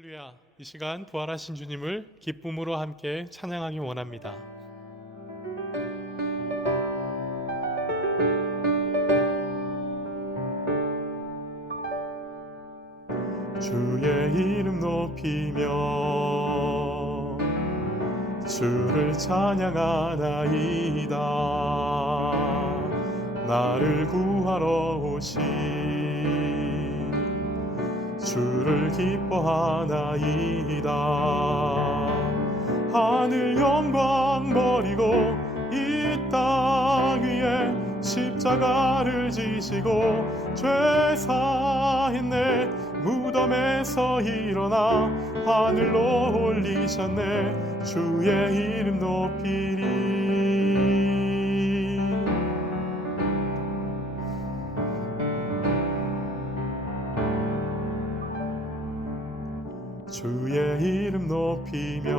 할렐루야. 이 시간 부활하신 주님을 기쁨으로 함께 찬양하기 원합니다. 주의 이름 높이며 주를 찬양하나이다. 나를 구하러 오신 주를 기뻐하나이다. 하늘 영광 버리고 이 땅 위에 십자가를 지시고 죄 사했네. 무덤에서 일어나 하늘로 올리셨네. 주의 이름 높이리. 주의 이름 높이며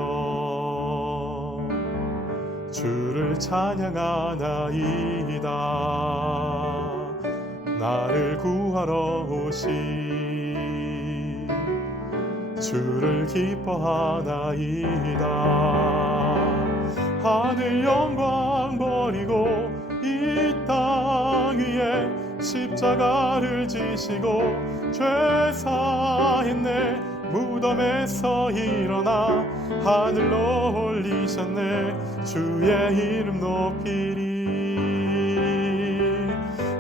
주를 찬양하나이다. 나를 구하러 오신 주를 기뻐하나이다. 하늘 영광 버리고 이 땅 위에 십자가를 지시고 죄 사했네. 무덤에서 일어나 하늘로 올리셨네. 주의 이름 높이리.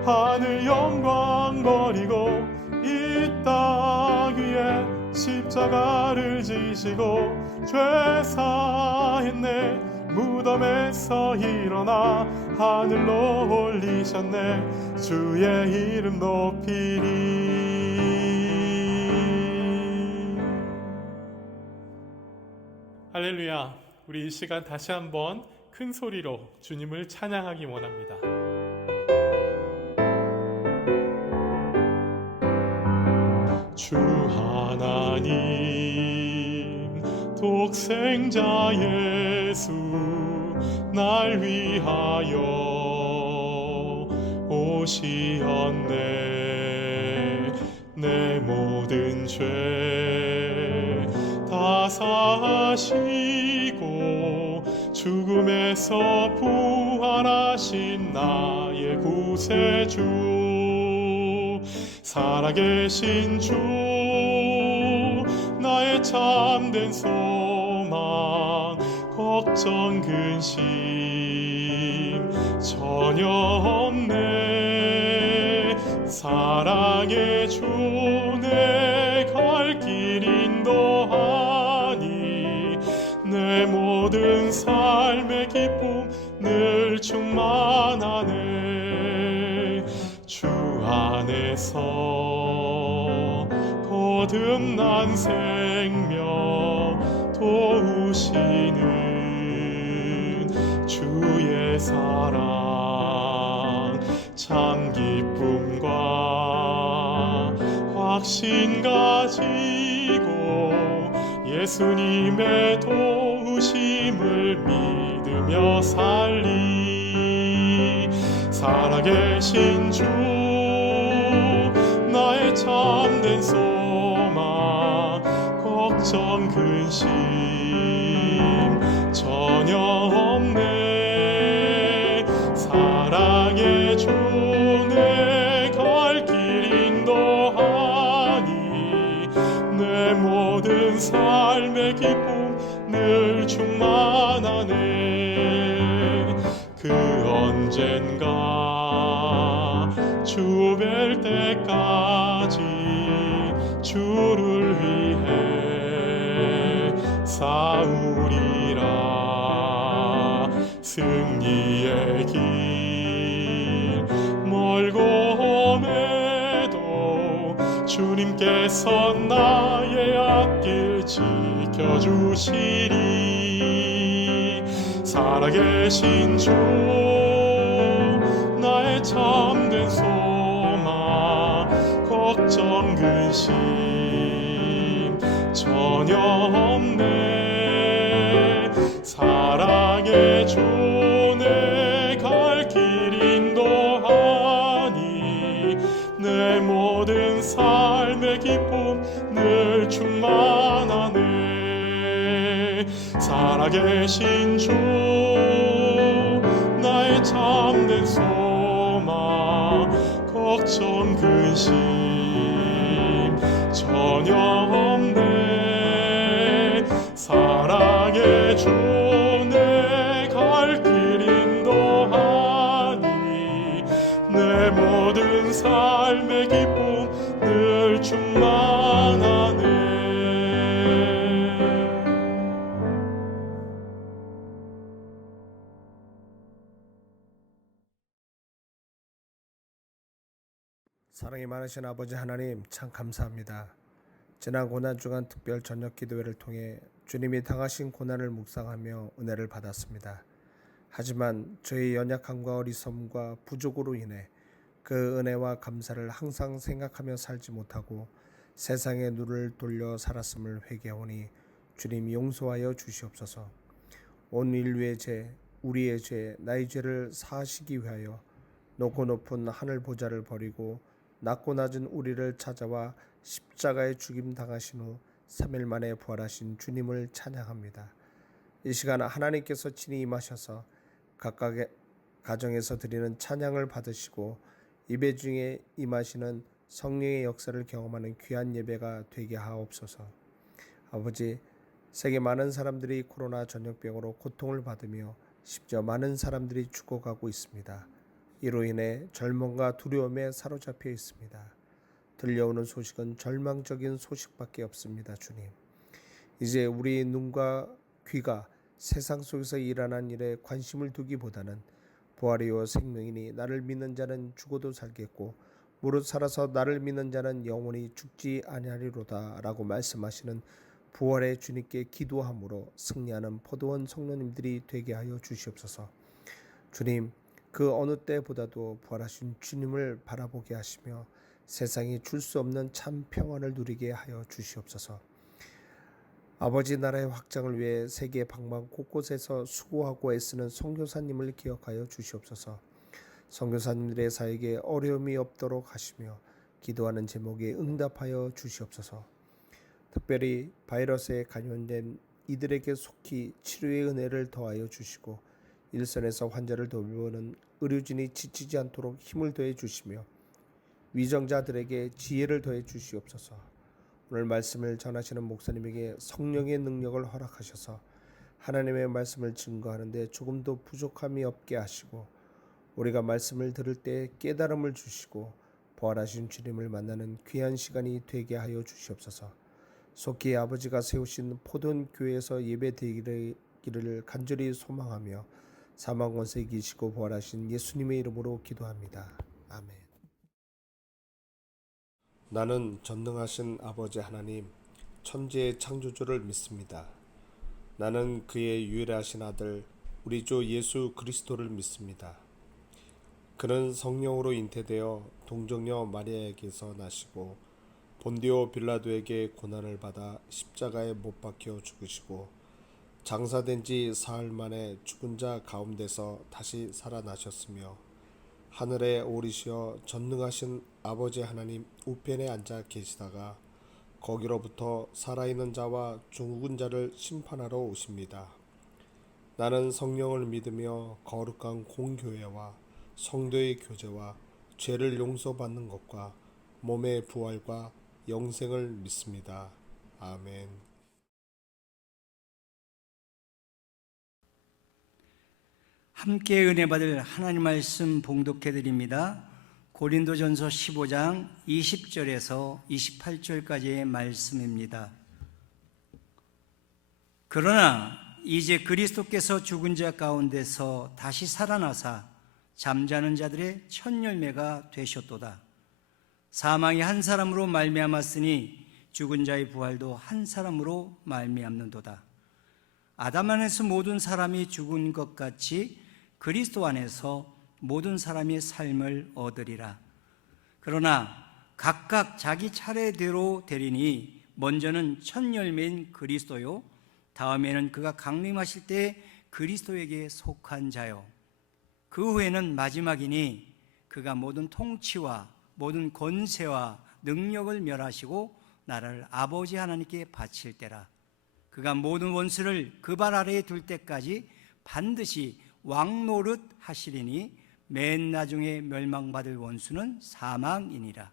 하늘 영광 버리고 이 땅 위에 십자가를 지시고 죄 사했네. 무덤에서 일어나 하늘로 올리셨네. 주의 이름 높이리. 할렐루야. 우리 이 시간 다시 한번 큰 소리로 주님을 찬양하기 원합니다. 주 하나님 독생자 예수 날 위하여 오시었네. 내 모든 죄 다 사하시고 죽음에서 부활하신 나의 구세주. 살아계신 주 나의 참된 소망. 걱정 근심 전혀 없네. 사랑의 주 내 갈 길 인도하니 내 모든 삶의 기쁨 늘 충만하네. 주 안에서 거듭난 생명 도우시는 주의 사랑. 참 기쁨과 확신 가지고 예수님의 도우심을 믿으며 살리. 살아계신 주 나의 참된 소망. 걱정 근심 전혀 없네. 사랑의 주 내 갈 길 인도하니 내 모든 삶의 기쁨 늘 충만하네. 그 언젠가 주 뵐 때까지 주를 위해 싸우리라. 승리의 길 멀고 험해도 주님께서 나의 앞길 지켜주시리. 살아계신 주 나의 참된 소망. 걱정 근심 전혀 없네. 사랑의 주 내 갈 길 인도하니 내 모든 삶의 기쁨 늘 충만하네. 살아계신 주 나의 참된 소망 걱정 근심 전혀 없네. 사랑의 주 내 갈 길 인도하니 내 모든 삶의 기쁨 늘 충만하네. 사랑이 많으신 아버지 하나님, 참 감사합니다. 지난 고난 주간 특별 저녁 기도회를 통해 주님이 당하신 고난을 묵상하며 은혜를 받았습니다. 하지만 저희 연약함과 어리석음과 부족으로 인해 그 은혜와 감사를 항상 생각하며 살지 못하고 세상의 눈을 돌려 살았음을 회개하오니 주님 용서하여 주시옵소서. 온 인류의 죄, 우리의 죄, 나의 죄를 사하시기 위하여 높고 높은 하늘 보좌를 버리고 낮고 낮은 우리를 찾아와 십자가에 죽임 당하신 후 3일 만에 부활하신 주님을 찬양합니다. 이 시간 하나님께서 친히 임하셔서 각각의 가정에서 드리는 찬양을 받으시고 예배 중에 임하시는 성령의 역사를 경험하는 귀한 예배가 되게 하옵소서. 아버지, 세계 많은 사람들이 코로나 전염병으로 고통을 받으며 심지어 많은 사람들이 죽어가고 있습니다. 이로 인해 절망과 두려움에 사로잡혀 있습니다. 들려오는 소식은 절망적인 소식밖에 없습니다. 주님, 이제 우리 눈과 귀가 세상 속에서 일어난 일에 관심을 두기보다는 부활이요 생명이니 나를 믿는 자는 죽어도 살겠고 무릇 살아서 나를 믿는 자는 영원히 죽지 아니하리로다 라고 말씀하시는 부활의 주님께 기도함으로 승리하는 포도원 성도님들이 되게 하여 주시옵소서. 주님, 그 어느 때보다도 부활하신 주님을 바라보게 하시며 세상이 줄 수 없는 참 평안을 누리게 하여 주시옵소서. 아버지 나라의 확장을 위해 세계 방방 곳곳에서 수고하고 애쓰는 선교사님을 기억하여 주시옵소서. 선교사님들의 사역에 어려움이 없도록 하시며 기도하는 제목에 응답하여 주시옵소서. 특별히 바이러스에 감염된 이들에게 속히 치료의 은혜를 더하여 주시고 일선에서 환자를 돌보는 의료진이 지치지 않도록 힘을 더해 주시며 위정자들에게 지혜를 더해 주시옵소서. 오늘 말씀을 전하시는 목사님에게 성령의 능력을 허락하셔서 하나님의 말씀을 증거하는 데 조금도 부족함이 없게 하시고 우리가 말씀을 들을 때 깨달음을 주시고 부활하신 주님을 만나는 귀한 시간이 되게 하여 주시옵소서. 속히 아버지가 세우신 포도원 교회에서 예배드리기를 간절히 소망하며 사망 권세 이기시고 부활하신 예수님의 이름으로 기도합니다. 아멘. 나는 전능하신 아버지 하나님, 천지의 창조주를 믿습니다. 나는 그의 유일하신 아들 우리 주 예수 그리스도를 믿습니다. 그는 성령으로 잉태되어 동정녀 마리아에게서 나시고 본디오 빌라도에게 고난을 받아 십자가에 못 박혀 죽으시고 장사된 지 사흘 만에 죽은 자 가운데서 다시 살아나셨으며 하늘에 오르시어 전능하신 아버지 하나님 우편에 앉아 계시다가 거기로부터 살아있는 자와 죽은 자를 심판하러 오십니다. 나는 성령을 믿으며 거룩한 공교회와 성도의 교제와 죄를 용서받는 것과 몸의 부활과 영생을 믿습니다. 아멘. 함께 은혜 받을 하나님 말씀 봉독해 드립니다. 고린도전서 15장 20절에서 28절까지의 말씀입니다. 그러나 이제 그리스도께서 죽은 자 가운데서 다시 살아나사 잠자는 자들의 첫 열매가 되셨도다. 사망이 한 사람으로 말미암았으니 죽은 자의 부활도 한 사람으로 말미암는도다. 아담 안에서 모든 사람이 죽은 것 같이 그리스도 안에서 모든 사람이 삶을 얻으리라. 그러나 각각 자기 차례대로 되리니 먼저는 첫 열매인 그리스도요, 다음에는 그가 강림하실 때 그리스도에게 속한 자요, 그 후에는 마지막이니 그가 모든 통치와 모든 권세와 능력을 멸하시고 나라를 아버지 하나님께 바칠 때라. 그가 모든 원수를 그 발 아래에 둘 때까지 반드시 왕노릇 하시리니 맨 나중에 멸망받을 원수는 사망이니라.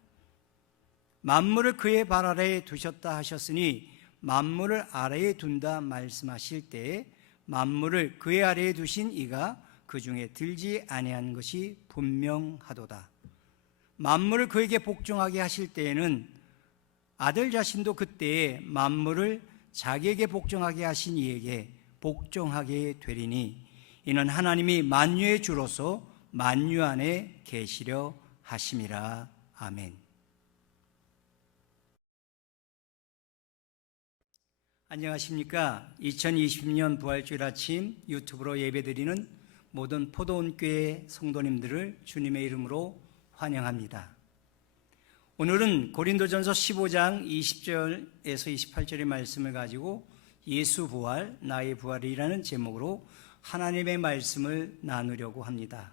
만물을 그의 발 아래에 두셨다 하셨으니 만물을 아래에 둔다 말씀하실 때에 만물을 그의 아래에 두신 이가 그 중에 들지 아니한 것이 분명하도다. 만물을 그에게 복종하게 하실 때에는 아들 자신도 그때에 만물을 자기에게 복종하게 하신 이에게 복종하게 되리니 이는 하나님이 만유의 주로서 만유 안에 계시려 하심이라. 아멘. 안녕하십니까? 2020년 부활주일 아침 유튜브로 예배드리는 모든 포도원교회 성도님들을 주님의 이름으로 환영합니다. 오늘은 고린도전서 15장 20절에서 28절의 말씀을 가지고 예수 부활, 나의 부활이라는 제목으로 하나님의 말씀을 나누려고 합니다.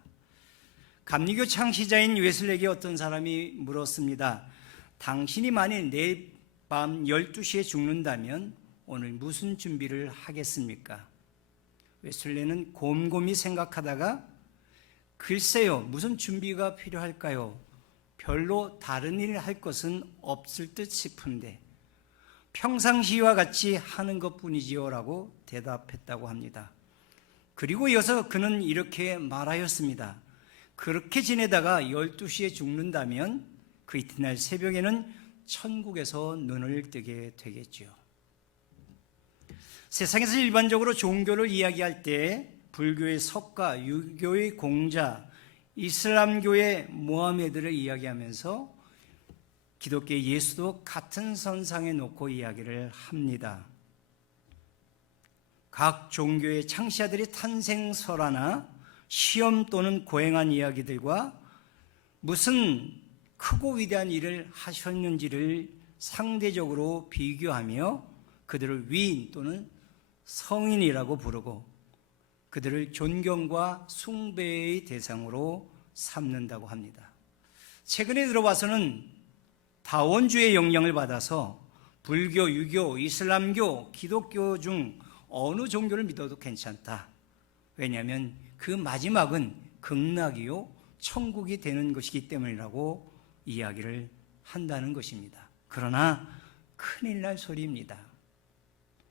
감리교 창시자인 웨슬레에게 어떤 사람이 물었습니다. 당신이 만일 내일 밤 12시에 죽는다면 오늘 무슨 준비를 하겠습니까? 웨슬레는 곰곰이 생각하다가 글쎄요, 무슨 준비가 필요할까요? 별로 다른 일을 할 것은 없을 듯 싶은데 평상시와 같이 하는 것뿐이지요 라고 대답했다고 합니다. 그리고 이어서 그는 이렇게 말하였습니다. 그렇게 지내다가 12시에 죽는다면 그 이튿날 새벽에는 천국에서 눈을 뜨게 되겠죠. 세상에서 일반적으로 종교를 이야기할 때 불교의 석가, 유교의 공자, 이슬람교의 모하메드를 이야기하면서 기독교의 예수도 같은 선상에 놓고 이야기를 합니다. 각 종교의 창시자들의 탄생설화나 시험 또는 고행한 이야기들과 무슨 크고 위대한 일을 하셨는지를 상대적으로 비교하며 그들을 위인 또는 성인이라고 부르고 그들을 존경과 숭배의 대상으로 삼는다고 합니다. 최근에 들어와서는 다원주의 영향을 받아서 불교, 유교, 이슬람교, 기독교 중 어느 종교를 믿어도 괜찮다. 왜냐하면 그 마지막은 극락이요 천국이 되는 것이기 때문이라고 이야기를 한다는 것입니다. 그러나 큰일 날 소리입니다.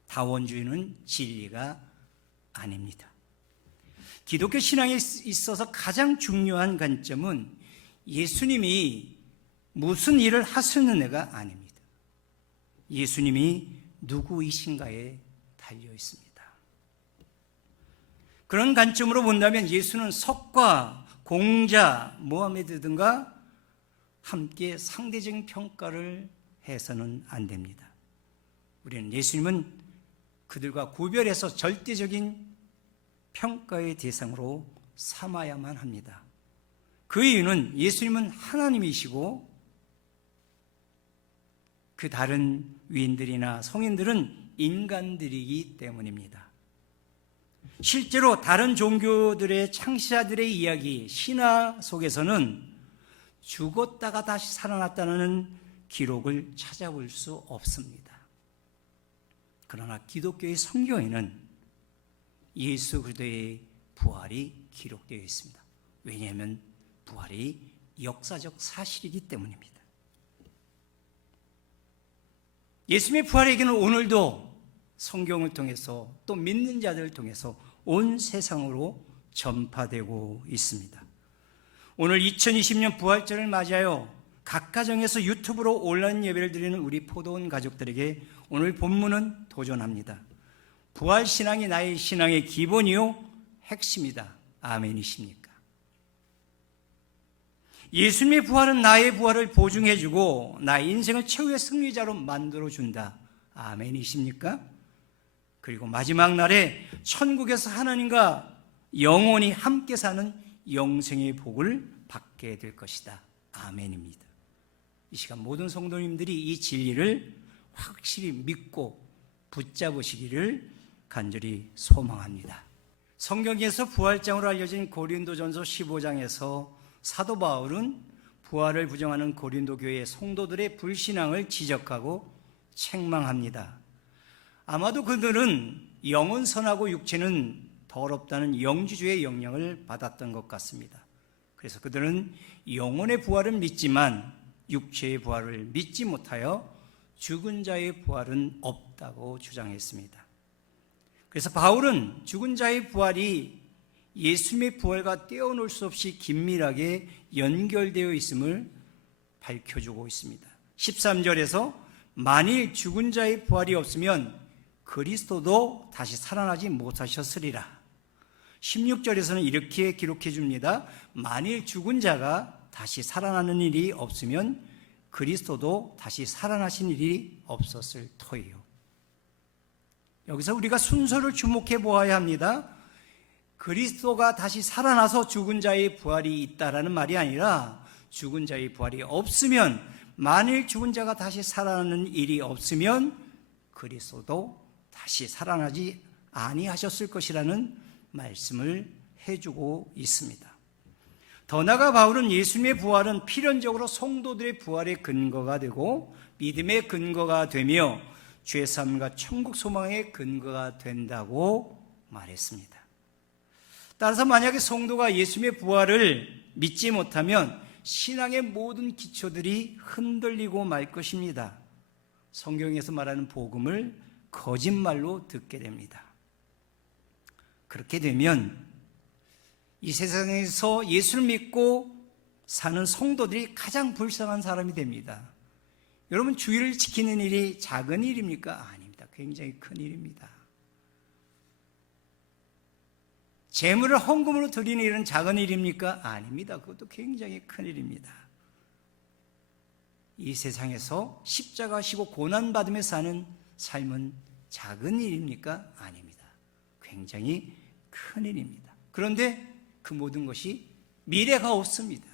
다원주의는 진리가 아닙니다. 기독교 신앙에 있어서 가장 중요한 관점은 예수님이 무슨 일을 하시는 애가 아닙니다. 예수님이 누구이신가에 달려 있습니다. 그런 관점으로 본다면 예수는 석가, 공자, 모하메드 등과 함께 상대적인 평가를 해서는 안 됩니다. 우리는 예수님은 그들과 구별해서 절대적인 평가의 대상으로 삼아야만 합니다. 그 이유는 예수님은 하나님이시고 그 다른 위인들이나 성인들은 인간들이기 때문입니다. 실제로 다른 종교들의 창시자들의 이야기, 신화 속에서는 죽었다가 다시 살아났다는 기록을 찾아볼 수 없습니다. 그러나 기독교의 성경에는 예수 그리스도의 부활이 기록되어 있습니다. 왜냐하면 부활이 역사적 사실이기 때문입니다. 예수님의 부활에게는 오늘도 성경을 통해서 또 믿는 자들을 통해서 온 세상으로 전파되고 있습니다. 오늘 2020년 부활절을 맞이하여 각 가정에서 유튜브로 온라인 예배를 드리는 우리 포도원 가족들에게 오늘 본문은 도전합니다. 부활신앙이 나의 신앙의 기본이요 핵심이다. 아멘이십니까? 예수님의 부활은 나의 부활을 보증해주고 나의 인생을 최후의 승리자로 만들어준다. 아멘이십니까? 그리고 마지막 날에 천국에서 하나님과 영원히 함께 사는 영생의 복을 받게 될 것이다. 아멘입니다. 이 시간 모든 성도님들이 이 진리를 확실히 믿고 붙잡으시기를 간절히 소망합니다. 성경에서 부활장으로 알려진 고린도전서 15장에서 사도 바울은 부활을 부정하는 고린도 교회의 성도들의 불신앙을 지적하고 책망합니다. 아마도 그들은 영은 선하고 육체는 더럽다는 영주주의 영향을 받았던 것 같습니다. 그래서 그들은 영혼의 부활을 믿지만 육체의 부활을 믿지 못하여 죽은 자의 부활은 없다고 주장했습니다. 그래서 바울은 죽은 자의 부활이 예수님의 부활과 떼어놓을 수 없이 긴밀하게 연결되어 있음을 밝혀주고 있습니다. 13절에서 만일 죽은 자의 부활이 없으면 그리스도도 다시 살아나지 못하셨으리라. 16절에서는 이렇게 기록해 줍니다. 만일 죽은 자가 다시 살아나는 일이 없으면 그리스도도 다시 살아나신 일이 없었을 터이요. 여기서 우리가 순서를 주목해 보아야 합니다. 그리스도가 다시 살아나서 죽은 자의 부활이 있다라는 말이 아니라 죽은 자의 부활이 없으면, 만일 죽은 자가 다시 살아나는 일이 없으면 그리스도도 다시 살아나지 아니하셨을 것이라는 말씀을 해주고 있습니다. 더 나아가 바울은 예수님의 부활은 필연적으로 성도들의 부활의 근거가 되고 믿음의 근거가 되며 죄사함과 천국 소망의 근거가 된다고 말했습니다. 따라서 만약에 성도가 예수님의 부활을 믿지 못하면 신앙의 모든 기초들이 흔들리고 말 것입니다. 성경에서 말하는 복음을 거짓말로 듣게 됩니다. 그렇게 되면 이 세상에서 예수를 믿고 사는 성도들이 가장 불쌍한 사람이 됩니다. 여러분, 주의를 지키는 일이 작은 일입니까? 아닙니다. 굉장히 큰 일입니다. 재물을 헌금으로 드리는 일은 작은 일입니까? 아닙니다. 그것도 굉장히 큰 일입니다. 이 세상에서 십자가 지고 고난받으며 사는 삶은 작은 일입니까? 아닙니다. 굉장히 큰 일입니다. 그런데 그 모든 것이 미래가 없습니다.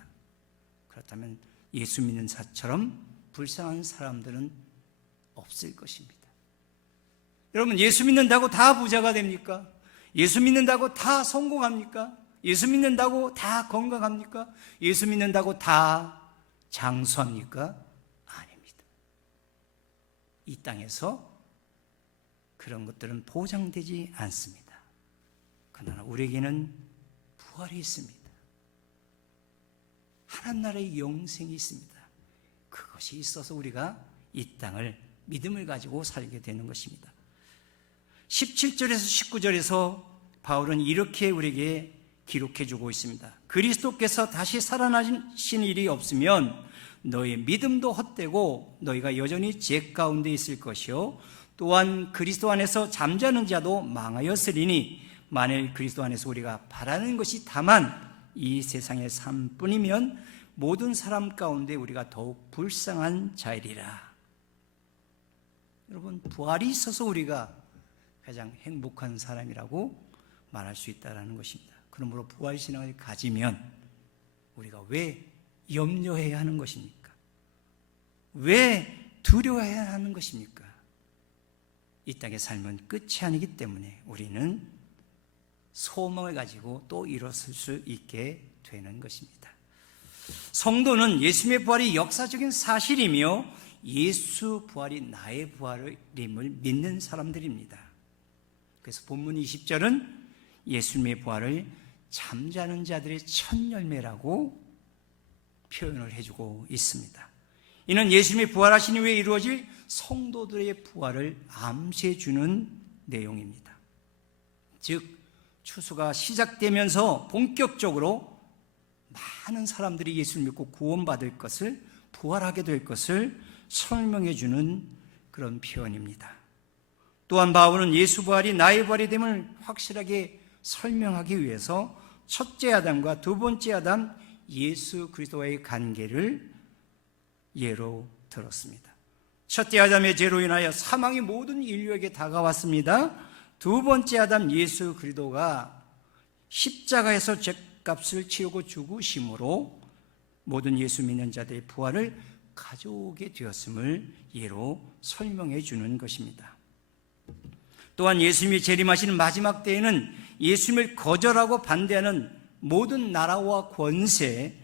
그렇다면 예수 믿는 자처럼 불쌍한 사람들은 없을 것입니다. 여러분, 예수 믿는다고 다 부자가 됩니까? 예수 믿는다고 다 성공합니까? 예수 믿는다고 다 건강합니까? 예수 믿는다고 다 장수합니까? 아닙니다. 이 땅에서 그런 것들은 보장되지 않습니다. 그러나 우리에게는 부활이 있습니다. 하나님나라의 영생이 있습니다. 그것이 있어서 우리가 이 땅을 믿음을 가지고 살게 되는 것입니다. 17절에서 19절에서 바울은 이렇게 우리에게 기록해 주고 있습니다. 그리스도께서 다시 살아나신 일이 없으면 너의 믿음도 헛되고 너희가 여전히 죄 가운데 있을 것이요 또한 그리스도 안에서 잠자는 자도 망하였으리니 만일 그리스도 안에서 우리가 바라는 것이 다만 이 세상의 삶뿐이면 모든 사람 가운데 우리가 더욱 불쌍한 자이리라. 여러분, 부활이 있어서 우리가 가장 행복한 사람이라고 말할 수 있다는 것입니다. 그러므로 부활신앙을 가지면 우리가 왜 염려해야 하는 것입니까? 왜 두려워해야 하는 것입니까? 이 땅의 삶은 끝이 아니기 때문에 우리는 소망을 가지고 또 일어설 수 있게 되는 것입니다. 성도는 예수님의 부활이 역사적인 사실이며 예수 부활이 나의 부활임을 믿는 사람들입니다. 그래서 본문 20절은 예수님의 부활을 잠자는 자들의 첫 열매라고 표현을 해주고 있습니다. 이는 예수님이 부활하신 후에 이루어질 성도들의 부활을 암시해주는 내용입니다. 즉 추수가 시작되면서 본격적으로 많은 사람들이 예수를 믿고 구원받을 것을, 부활하게 될 것을 설명해주는 그런 표현입니다. 또한 바울은 예수 부활이 나의 부활이 됨을 확실하게 설명하기 위해서 첫째 아담과 두 번째 아담 예수 그리스도와의 관계를 예로 들었습니다. 첫째 아담의 죄로 인하여 사망이 모든 인류에게 다가왔습니다. 두 번째 아담 예수 그리스도가 십자가에서 죄값을 치르고 죽으심으로 모든 예수 믿는 자들의 부활을 가져오게 되었음을 예로 설명해 주는 것입니다. 또한 예수님이 재림하시는 마지막 때에는 예수님을 거절하고 반대하는 모든 나라와 권세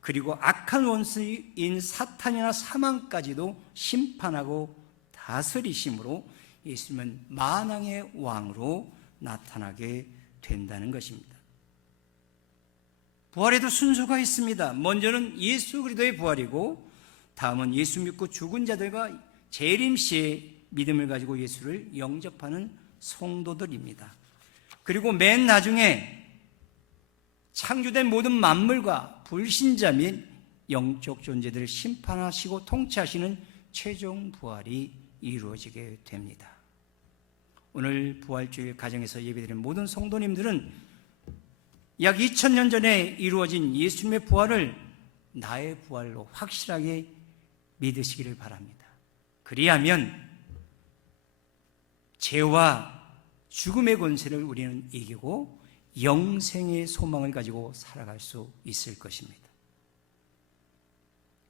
그리고 악한 원수인 사탄이나 사망까지도 심판하고 다스리심으로 예수님은 만왕의 왕으로 나타나게 된다는 것입니다. 부활에도 순서가 있습니다. 먼저는 예수 그리스도의 부활이고, 다음은 예수 믿고 죽은 자들과 재림시에 믿음을 가지고 예수를 영접하는 성도들입니다. 그리고 맨 나중에 창조된 모든 만물과 불신자 및 영적 존재들을 심판하시고 통치하시는 최종 부활이 이루어지게 됩니다. 오늘 부활주일 가정에서 예배드린 모든 성도님들은 약 2000년 전에 이루어진 예수님의 부활을 나의 부활로 확실하게 믿으시기를 바랍니다. 그리하면 죄와 죽음의 권세를 우리는 이기고 영생의 소망을 가지고 살아갈 수 있을 것입니다.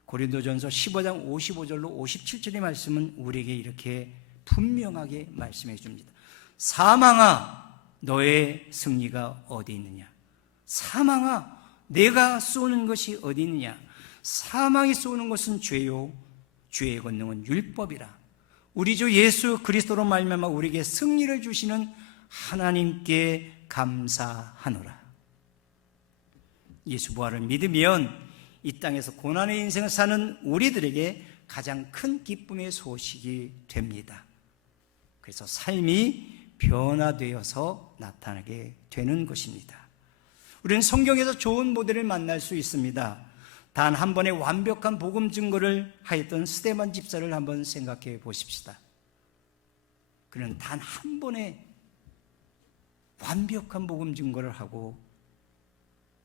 고린도전서 15장 55절로 57절의 말씀은 우리에게 이렇게 분명하게 말씀해 줍니다. 사망아, 너의 승리가 어디 있느냐? 사망아, 내가 쏘는 것이 어디 있느냐? 사망이 쏘는 것은 죄요, 죄의 권능은 율법이라. 우리 주 예수 그리스도로 말미암아 우리에게 승리를 주시는 하나님께 감사하노라. 예수 부활을 믿으면 이 땅에서 고난의 인생을 사는 우리들에게 가장 큰 기쁨의 소식이 됩니다. 그래서 삶이 변화되어서 나타나게 되는 것입니다. 우리는 성경에서 좋은 모델을 만날 수 있습니다. 단 한 번의 완벽한 복음 증거를 하였던 스데반 집사를 한번 생각해 보십시다. 그는 단 한 번의 완벽한 복음 증거를 하고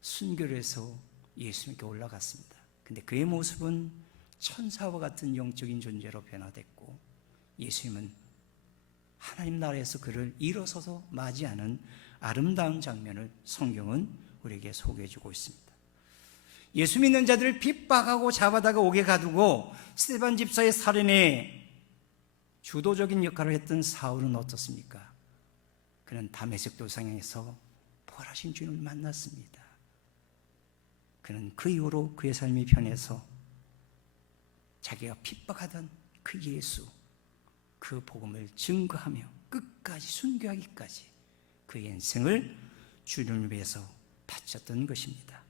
순교를 해서 예수님께 올라갔습니다. 근데 그의 모습은 천사와 같은 영적인 존재로 변화됐고, 예수님은 하나님 나라에서 그를 일어서서 맞이하는 아름다운 장면을 성경은 우리에게 소개해 주고 있습니다. 예수 믿는 자들을 핍박하고 잡아다가 옥에 가두고 스데반 집사의 살인에 주도적인 역할을 했던 사울은 어떻습니까? 그는 다메섹 도상에서 부활하신 주님을 만났습니다. 그는 그 이후로 그의 삶이 변해서 자기가 핍박하던 그 예수, 그 복음을 증거하며 끝까지 순교하기까지 그의 인생을 주님을 위해서 바쳤던 것입니다.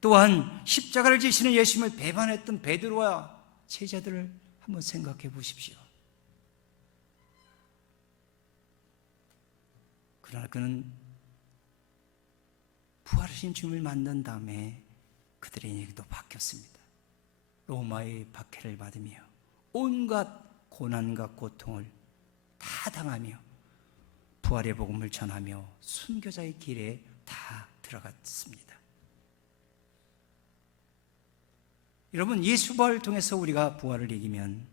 또한 십자가를 지시는 예수님을 배반했던 베드로와 제자들을 한번 생각해 보십시오. 그러나 그는 부활하신 주님을 만난 다음에 그들의 인생도 바뀌었습니다. 로마의 박해를 받으며 온갖 고난과 고통을 다 당하며 부활의 복음을 전하며 순교자의 길에 다 들어갔습니다. 여러분, 예수 부활을 통해서 우리가 부활을 이기면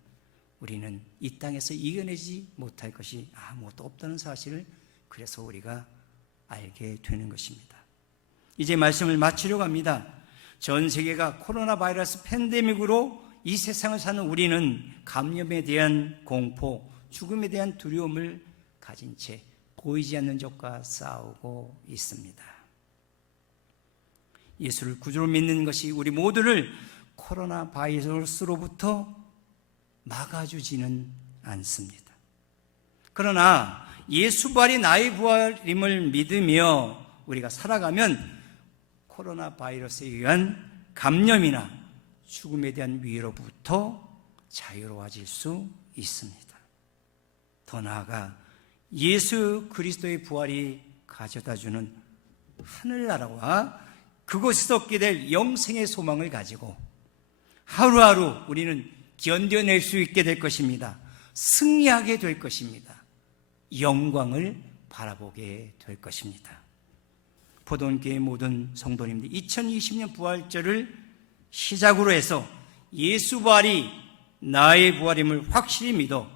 우리는 이 땅에서 이겨내지 못할 것이 아무것도 없다는 사실을 그래서 우리가 알게 되는 것입니다. 이제 말씀을 마치려고 합니다. 전 세계가 코로나 바이러스 팬데믹으로 이 세상을 사는 우리는 감염에 대한 공포, 죽음에 대한 두려움을 가진 채 보이지 않는 적과 싸우고 있습니다. 예수를 구주로 믿는 것이 우리 모두를 코로나 바이러스로부터 막아주지는 않습니다. 그러나 예수 부활이 나의 부활임을 믿으며 우리가 살아가면 코로나 바이러스에 의한 감염이나 죽음에 대한 위로부터 자유로워질 수 있습니다. 더 나아가 예수 그리스도의 부활이 가져다주는 하늘나라와 그곳에서 얻게 될 영생의 소망을 가지고 하루하루 우리는 견뎌낼 수 있게 될 것입니다. 승리하게 될 것입니다. 영광을 바라보게 될 것입니다. 포도원교회 모든 성도님들 2020년 부활절을 시작으로 해서 예수 부활이 나의 부활임을 확실히 믿어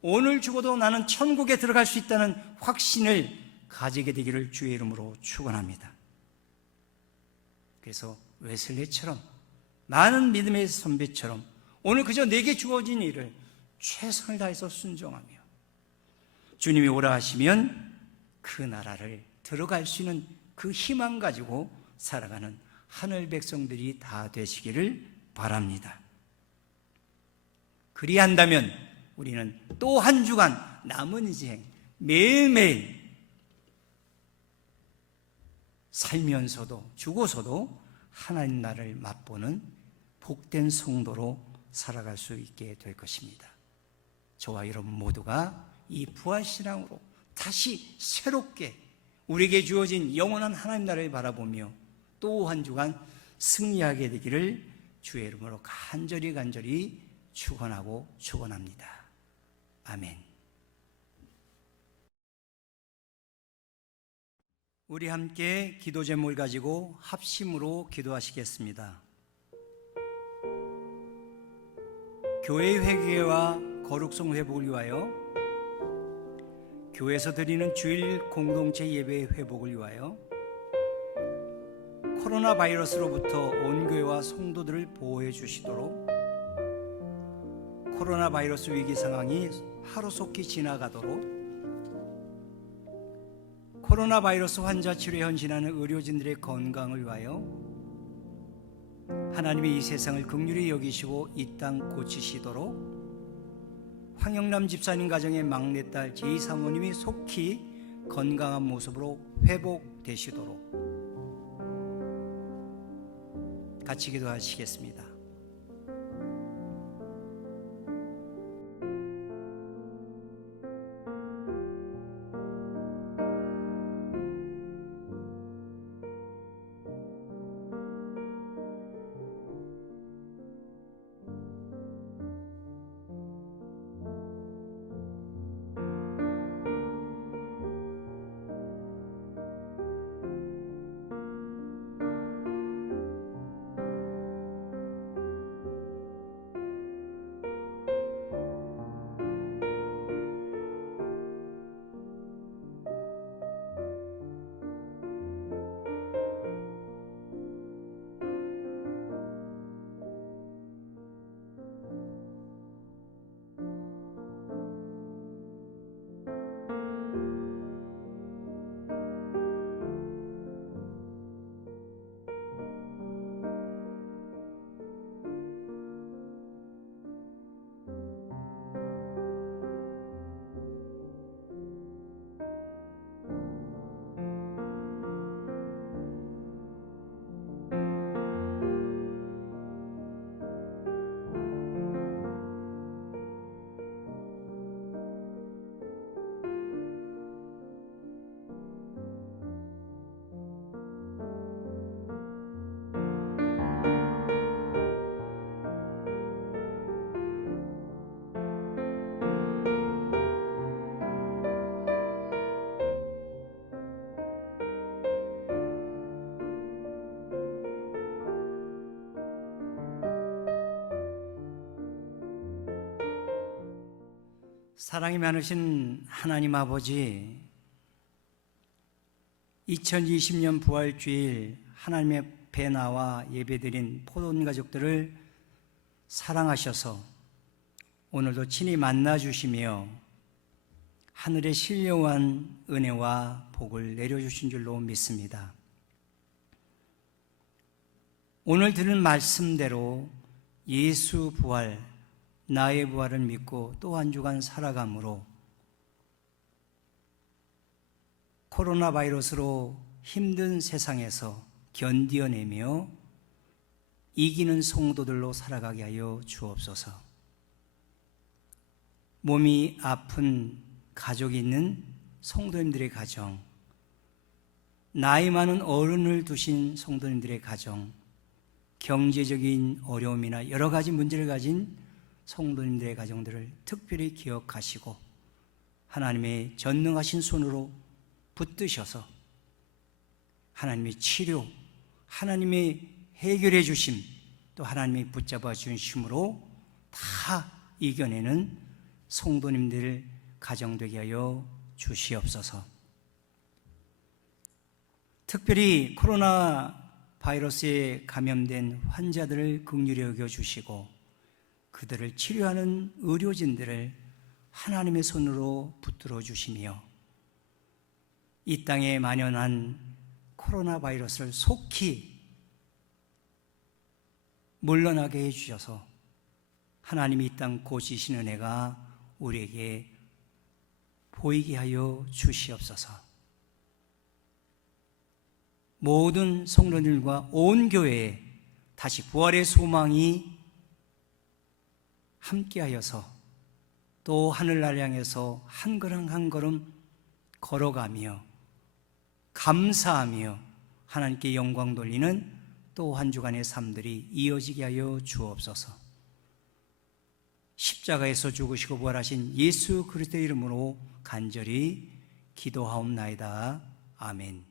오늘 죽어도 나는 천국에 들어갈 수 있다는 확신을 가지게 되기를 주의 이름으로 축원합니다. 그래서 웨슬리처럼 많은 믿음의 선배처럼 오늘 그저 내게 주어진 일을 최선을 다해서 순종하며 주님이 오라 하시면 그 나라를 들어갈 수 있는 그 희망 가지고 살아가는 하늘 백성들이 다 되시기를 바랍니다. 그리한다면 우리는 또 한 주간 남은 인생 매일매일 살면서도 죽어서도 하나님 나라를 맛보는 복된 성도로 살아갈 수 있게 될 것입니다. 저와 여러분 모두가 이 부활신앙으로 다시 새롭게 우리에게 주어진 영원한 하나님 나라를 바라보며 또 한 주간 승리하게 되기를 주의 이름으로 간절히 축원하고 축원합니다. 아멘. 우리 함께 기도 제목을 가지고 합심으로 기도하시겠습니다. 교회 회개와 거룩성 회복을 위하여, 교회에서 드리는 주일 공동체 예배 회복을 위하여, 코로나 바이러스로부터 온 교회와 성도들을 보호해 주시도록, 코로나 바이러스 위기 상황이 하루속히 지나가도록, 코로나 바이러스 환자 치료에 헌신하는 의료진들의 건강을 위하여 하나님이 이 세상을 긍휼히 여기시고 이 땅 고치시도록, 황영남 집사님 가정의 막내딸 제2사모님이 속히 건강한 모습으로 회복되시도록 같이 기도하시겠습니다. 사랑이 많으신 하나님 아버지, 2020년 부활주일 하나님의 배 나와 예배드린 포도원 가족들을 사랑하셔서 오늘도 친히 만나주시며 하늘의 신령한 은혜와 복을 내려주신 줄로 믿습니다. 오늘 들은 말씀대로 예수 부활, 나의 부활을 믿고 또 한 주간 살아감으로 코로나 바이러스로 힘든 세상에서 견디어내며 이기는 성도들로 살아가게 하여 주옵소서. 몸이 아픈 가족이 있는 성도님들의 가정, 나이 많은 어른을 두신 성도님들의 가정, 경제적인 어려움이나 여러 가지 문제를 가진 성도님들의 가정들을 특별히 기억하시고 하나님의 전능하신 손으로 붙드셔서 하나님의 치료, 하나님의 해결해 주심, 또 하나님이 붙잡아 주심으로 다 이겨내는 성도님들 가정 되게 하여 주시옵소서. 특별히 코로나 바이러스에 감염된 환자들을 긍휼히 여겨 주시고 그들을 치료하는 의료진들을 하나님의 손으로 붙들어 주시며 이 땅에 만연한 코로나 바이러스를 속히 물러나게 해주셔서 하나님이 이 땅 고치시는 은혜가 우리에게 보이게 하여 주시옵소서. 모든 성도들과 온 교회에 다시 부활의 소망이 함께하여서 또 하늘나라를 향해서 한 걸음 한 걸음 걸어가며 감사하며 하나님께 영광 돌리는 또 한 주간의 삶들이 이어지게 하여 주옵소서. 십자가에서 죽으시고 부활하신 예수 그리스도의 이름으로 간절히 기도하옵나이다. 아멘.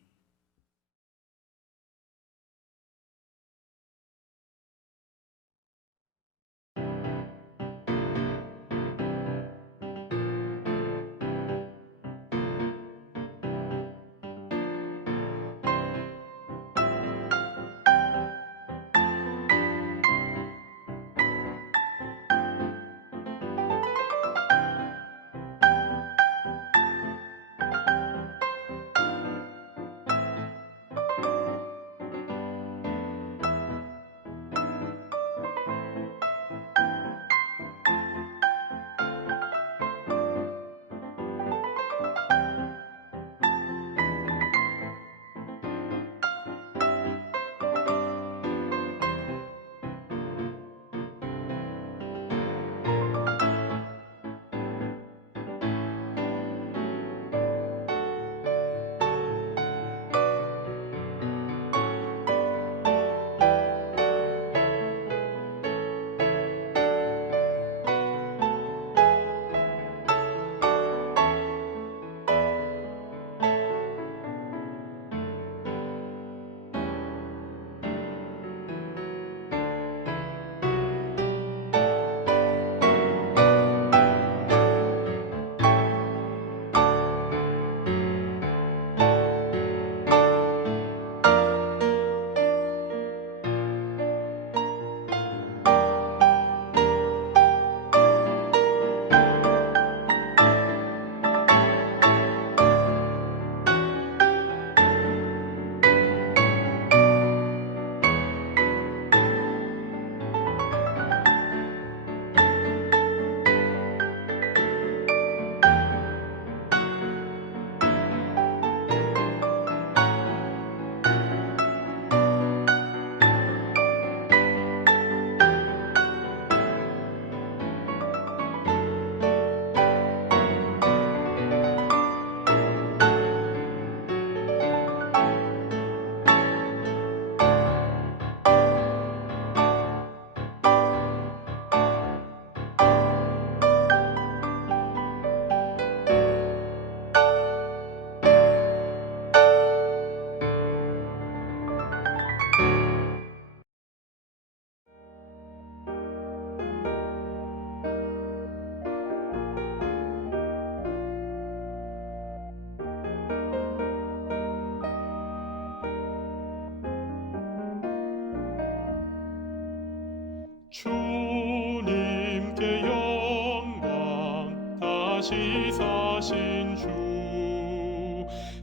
주님께 영광 다시 사신 주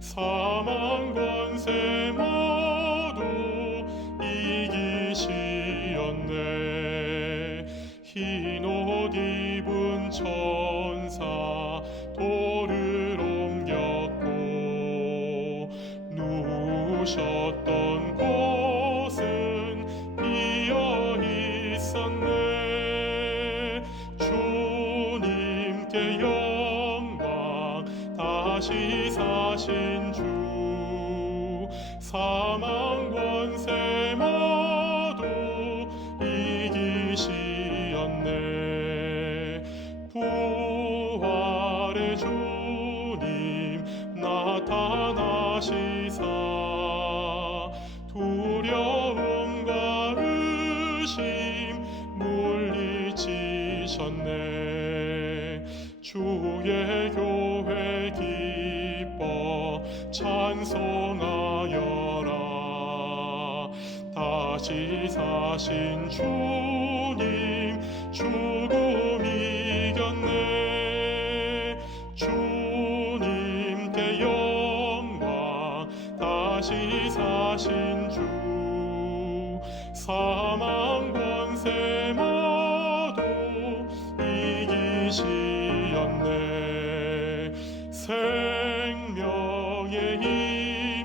사망 권세 모두 이기시었네. 흰 옷 입은 천사 돌을 옮겼고 누우셨던 곳은 비어 있었네. 주님께 영광 다시 사신 주 사망 권세 모두 이기시었네. 부활의 주님 나타나시사 두려움과 의심 물리치셨네. 주의 교회 기뻐 찬송하여라. 다시 사신 주님 죽음 이겼네. 주님께 영광 다시 사신 주 사망 권세 모두 이기시었네. 생명의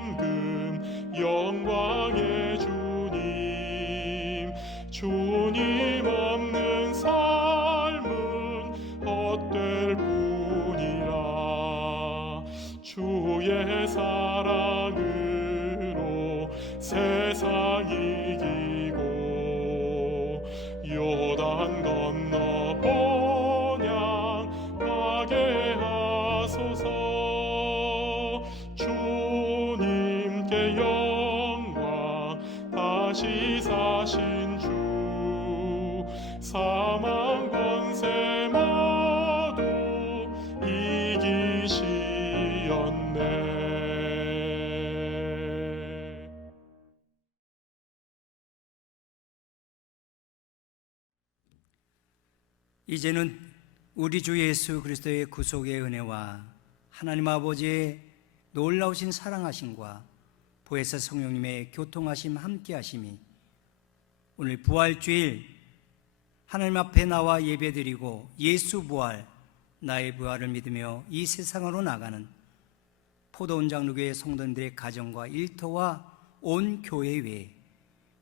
임금 영광의 주님, 주님 없는 삶은 헛될 뿐이라. 주의 사랑으로 세상 이기고 요단 건너 본향 가게 하소서. 주님께 영광, 다시 사신 주, 사망 권세 모두 이기시었네. 이제는 우리 주 예수 그리스도의 구속의 은혜와 하나님 아버지의 놀라우신 사랑하심과 보혜사 성령님의 교통하심 함께하심이 오늘 부활주일 하나님 앞에 나와 예배드리고 예수 부활, 나의 부활을 믿으며 이 세상으로 나가는 포도원 장로교회 성도님들의 가정과 일터와 온 교회 외에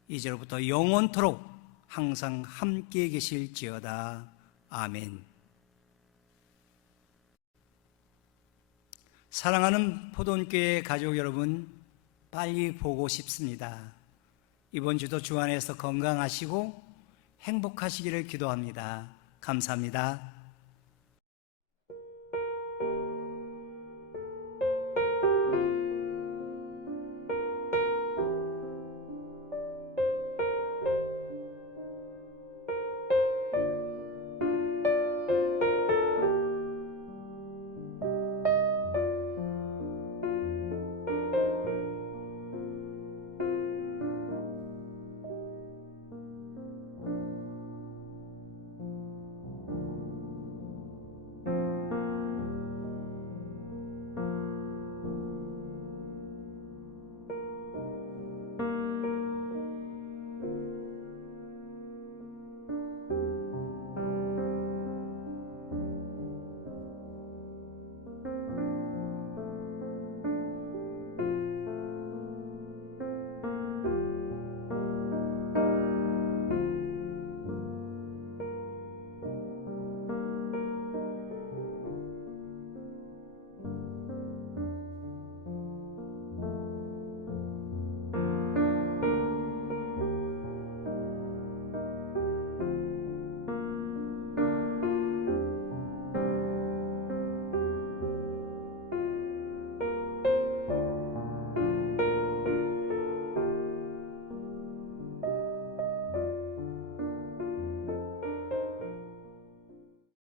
이제로부터 영원토록 항상 함께 계실지어다. 아멘. 사랑하는 포도원교회 가족 여러분, 빨리 보고 싶습니다. 이번 주도 주 안에서 건강하시고 행복하시기를 기도합니다. 감사합니다.